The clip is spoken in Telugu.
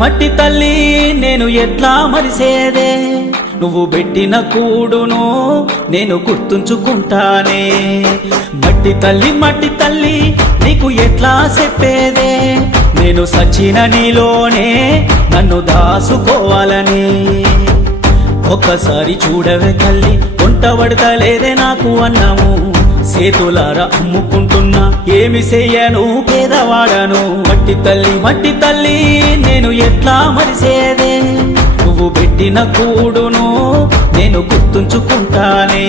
మట్టి తల్లి నేను ఎట్లా మరిసేదే, నువ్వు పెట్టిన కూడును నేను గుర్తుంచుకుంటానే. మట్టి తల్లి నీకు ఎట్లా చెప్పేదే, నేను సచిన నీలోనే నన్ను దాసుకోవాలని. ఒక్కసారి చూడవే తల్లి, వంట పడతలేదే నాకు అన్నము, సేతులారా అమ్ముకుంటున్నా ఏమి చెయ్యను పేదవాడను. మట్టి తల్లి నేను ఎట్లా మరిసేదే, నువ్వు పెట్టిన కూడును నేను గుర్తుంచుకుంటానే.